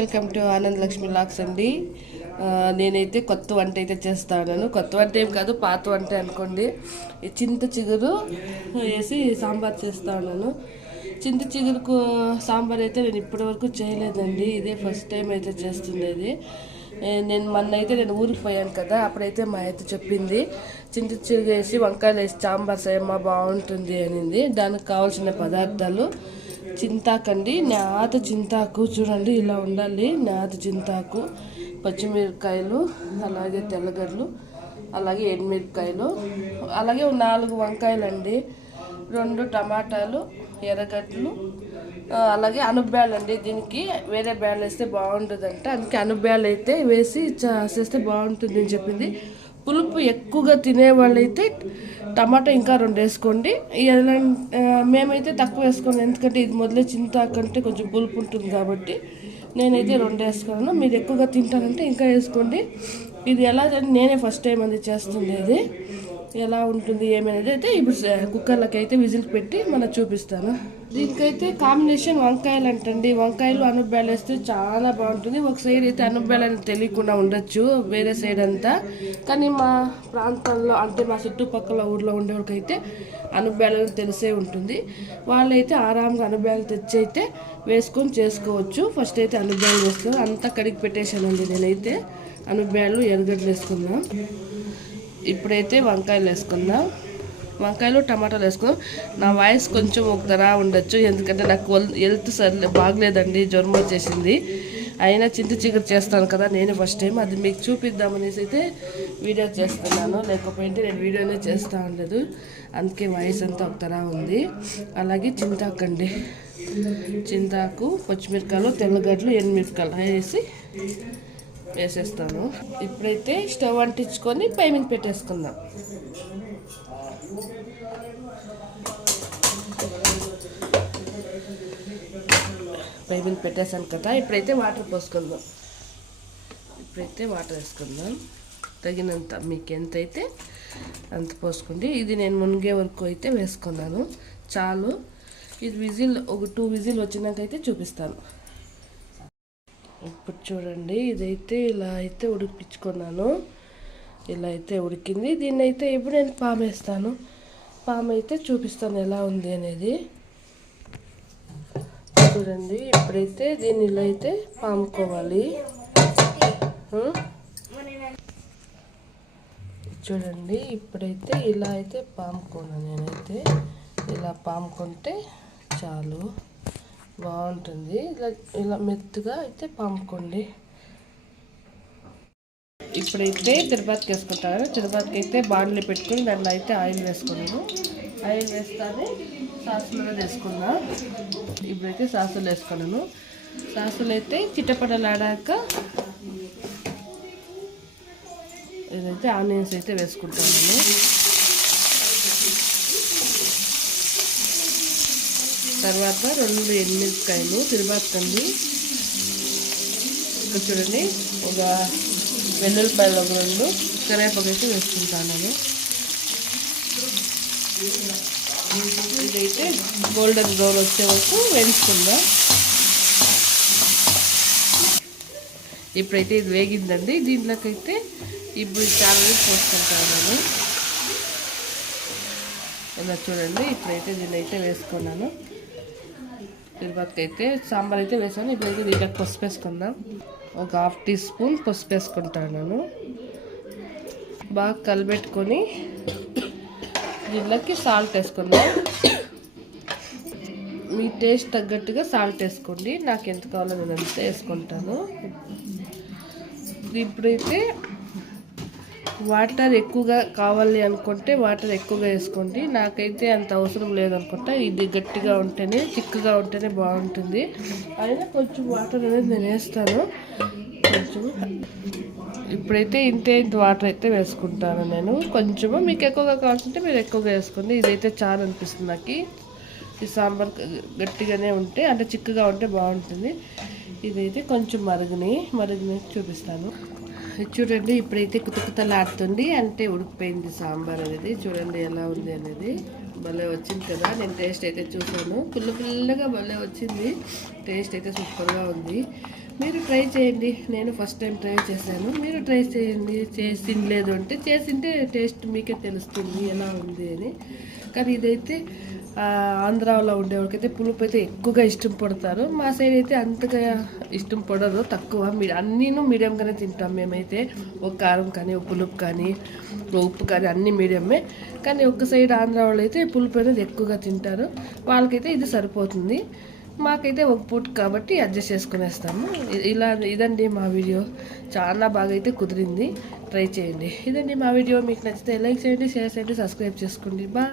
Welcome to Anand Lakshmi లాక్స్ అండి. నేనైతే కొత్త వంట అయితే చేస్తాను కొత్త వంట ఏం కాదు పాత వంట అనుకోండి. చింత చిగురు వేసి సాంబార్ చేస్తాను చింత చిగురుకు సాంబార్ అయితే నేను ఇప్పటి వరకు చేయలేదండి. ఇదే ఫస్ట్ టైం అయితే చేస్తుండేది నేను మొన్న అయితే నేను ఊరికి పోయాను కదా అప్పుడైతే మా అయితే చెప్పింది చింత చిగురు వేసి వంకాయలు వేసి సాంబార్ సేమ బాగుంటుంది అనింది. దానికి కావాల్సిన పదార్థాలు చింతాకండి. నాత చింతాకు చూడండి ఇలా ఉండాలి. నాత చింతాకు పచ్చిమిరపకాయలు అలాగే తెల్లగడ్డలు అలాగే ఎండుమిరపకాయలు అలాగే నాలుగు వంకాయలు అండి రెండు టమాటాలు ఎర్రగడ్డలు అలాగే అనుబ్యాలు అండి దీనికి వేరే బ్యాల్ వేస్తే బాగుంటుందంట. అందుకే అనుబ్యాలు అయితే వేసి చేస్తే బాగుంటుంది అని చెప్పింది. పులుపు ఎక్కువగా తినే వాళ్ళైతే టమాటా ఇంకా రెండు వేసుకోండి ఎలా మేమైతే తక్కువ వేసుకోండి ఎందుకంటే ఇది మొదలే చింతాకంటే కొంచెం పులుపు ఉంటుంది కాబట్టి నేనైతే రెండు వేసుకున్నాను మీరు ఎక్కువగా తింటానంటే ఇంకా వేసుకోండి. ఇది ఎలా చేయాలి నేనే ఫస్ట్ టైం అది చేస్తుండేది. ఎలా ఉంటుంది ఏమనేది అయితే ఇప్పుడు కుక్కర్లకి అయితే విజిల్ పెట్టి మనం చూపిస్తాను. దీనికైతే కాంబినేషన్ వంకాయలు అంటండి. వంకాయలు అనుబ్బాయలు వేస్తే చాలా బాగుంటుంది. ఒక సైడ్ అయితే అనుబ్బాయలు అని తెలియకుండా ఉండొచ్చు వేరే సైడ్ అంతా. కానీ మా ప్రాంతంలో అంటే మా చుట్టుపక్కల ఊర్లో ఉండేవాళ్ళకైతే అనుబ్యాలు తెలిసే ఉంటుంది. వాళ్ళైతే ఆరాంగా అనుబ్బాయలు తెచ్చి అయితే వేసుకొని చేసుకోవచ్చు. ఫస్ట్ అయితే అనుబ్బాయలు వేసుకో అంతా కడిగి పెట్టేశానండి నేనైతే. అనుబ్బాయలు ఎర్రగడ్డలు వేసుకున్నాను ఇప్పుడైతే వంకాయలు వేసుకుందాం. వంకాయలు టమాటాలు వేసుకుందాం. నా వాయిస్ కొంచెం ఒక ధర ఉండొచ్చు ఎందుకంటే నాకు హెల్త్ సర్లే బాగలేదండి జ్వరం వచ్చేసింది. అయినా చింత చిగురు చేస్తాను కదా నేను ఫస్ట్ టైం అది మీకు చూపిద్దామనేసి అయితే వీడియో చేస్తున్నాను. లేకపోతే నేను వీడియోనే చేస్తూ ఉండదు. అందుకే వాయిస్ అంతా ఒక తర ఉంది. అలాగే చింతాకండి చింతాకు పచ్చిమిరకాయలు తెల్లగడ్డలు ఎండుమిరకాయలు వేసి వేసేస్తాను. ఇప్పుడైతే స్టవ్ అంటించుకొని పై మీద పెట్టేసుకుందాం. పై మీద పెట్టేసాను కదా ఇప్పుడైతే వాటర్ పోసుకుందాం. ఇప్పుడైతే వాటర్ వేసుకుందాం. తగినంత మీకు ఎంత అయితే అంత పోసుకోండి. ఇది నేను మునిగే వరకు అయితే వేసుకున్నాను. చాలు. ఇది విజిల్ ఒక టూ విజిల్ వచ్చినాకైతే చూపిస్తాను. ఇప్పుడు చూడండి ఇదైతే ఇలా అయితే ఉడికించుకున్నాను. ఇలా అయితే ఉడికింది. దీన్ని అయితే ఇప్పుడు నేను పామేస్తాను. పాము అయితే చూపిస్తాను ఎలా ఉంది అనేది. చూడండి ఇప్పుడైతే దీన్ని ఇలా అయితే పాముకోవాలి. చూడండి ఇప్పుడైతే ఇలా అయితే పాముకున్నాను నేనైతే. ఇలా పాముకుంటే చాలు. బాగుంటుంది. ఇలా ఇలా మెత్తగా అయితే పాముకోండి. ఇప్పుడైతే తిరుపతికి వేసుకుంటాను తిరుపతికి అయితే బాండ్లు పెట్టుకుని దాంట్లో అయితే ఆయిల్ వేసుకున్నాను ఆయిల్ వేస్తానే. సాసులు వేసుకున్నా. ఇప్పుడైతే సాసులు వేసుకున్నాను. సాసులు అయితే చిట్టపటలాడాక ఇదైతే ఆనియన్స్ అయితే వేసుకుంటాను నేను తర్వాత రెండు ఎనిమిరపకాయలు తిరుబాకండి ఇక్కడ చూడండి ఒక వెల్లుల్లిపాయలు ఒక రెండు కరివేపాకు అయితే వేసుకుంటాను నేను. ఇదైతే గోల్డెన్ బ్రౌన్ వచ్చే వరకు వేయించుకుందాం. ఇప్పుడైతే ఇది వేగిందండి. దీంట్లోకైతే ఇప్పుడు చాలా పోసుకుంటాను నేను. ఇలా చూడండి ఇప్పుడైతే దీన్ని అయితే వేసుకున్నాను. తిరుపతికి అయితే సాంబార్ అయితే వేసాను. ఇప్పుడైతే దీంట్లోకి పసుపు వేసుకుందాం. ఒక హాఫ్ టీ స్పూన్ పసుపు వేసుకుంటాను బాగా కలిపెట్టుకొని దీంట్లోకి సాల్ట్ వేసుకుందాం. మీ టేస్ట్ తగ్గట్టుగా సాల్ట్ వేసుకోండి. నాకు ఎంత కావాలో నేను అంతే వేసుకుంటాను. ఇప్పుడైతే వాటర్ ఎక్కువగా కావాలి అనుకుంటే వాటర్ ఎక్కువగా వేసుకోండి. నాకైతే అంత అవసరం లేదనుకుంటా ఇది గట్టిగా ఉంటేనే చిక్కగా ఉంటేనే బాగుంటుంది. అయినా కొంచెం వాటర్ అనేది నేను వేస్తాను. కొంచెం. ఇప్పుడైతే ఇంతే ఇంత వాటర్ అయితే వేసుకుంటాను నేను. కొంచెము మీకు ఎక్కువగా కావాల్సింటే మీరు ఎక్కువగా వేసుకోండి. ఇదైతే చాలా అనిపిస్తుంది నాకు. ఈ సాంబార్ గట్టిగానే ఉంటే అంటే చిక్కగా ఉంటే బాగుంటుంది. ఇదైతే కొంచెం మరుగుని మరుగుని చూపిస్తాను. చూడండి ఇప్పుడైతే కుతకుతలాడుతుంది. అంటే ఉడికిపోయింది సాంబార్ అనేది. చూడండి ఎలా ఉంది అనేది. భలే వచ్చింది కదా. నేను టేస్ట్ అయితే చూసాను పుల్ల పుల్లగా భలే వచ్చింది. టేస్ట్ అయితే సూపర్గా ఉంది. మీరు ట్రై చేయండి. నేను ఫస్ట్ టైం ట్రై చేశాను. మీరు ట్రై చేయండి. చేసింది లేదు అంటే చేసింటే టేస్ట్ మీకే తెలుస్తుంది ఎలా ఉంది అని. కానీ ఇదైతే ఆంధ్రాలో ఉండేవాళ్ళకైతే పులుపు అయితే ఎక్కువగా ఇష్టం పడతారు. మా సైడ్ అయితే అంతగా ఇష్టం పడరు తక్కువ. మీ అన్నీను మీడియంగానే తింటాం మేమైతే. ఒక కారం కానీ ఒక పులుపు కానీ ఒక ఉప్పు కానీ అన్నీ మీడియమే. కానీ ఒక సైడ్ ఆంధ్ర వాళ్ళు అయితే పులుపు అనేది ఎక్కువగా తింటారు. వాళ్ళకైతే ఇది సరిపోతుంది. మాకైతే ఒక పూట కాబట్టి అడ్జస్ట్ చేసుకునేస్తాము. ఇలా ఇదండి మా వీడియో. చాలా బాగా అయితే కుదిరింది. ట్రై చేయండి. ఇదండి మా వీడియో. మీకు నచ్చితే లైక్ చేయండి షేర్ చేయండి సబ్స్క్రైబ్ చేసుకోండి. బాయ్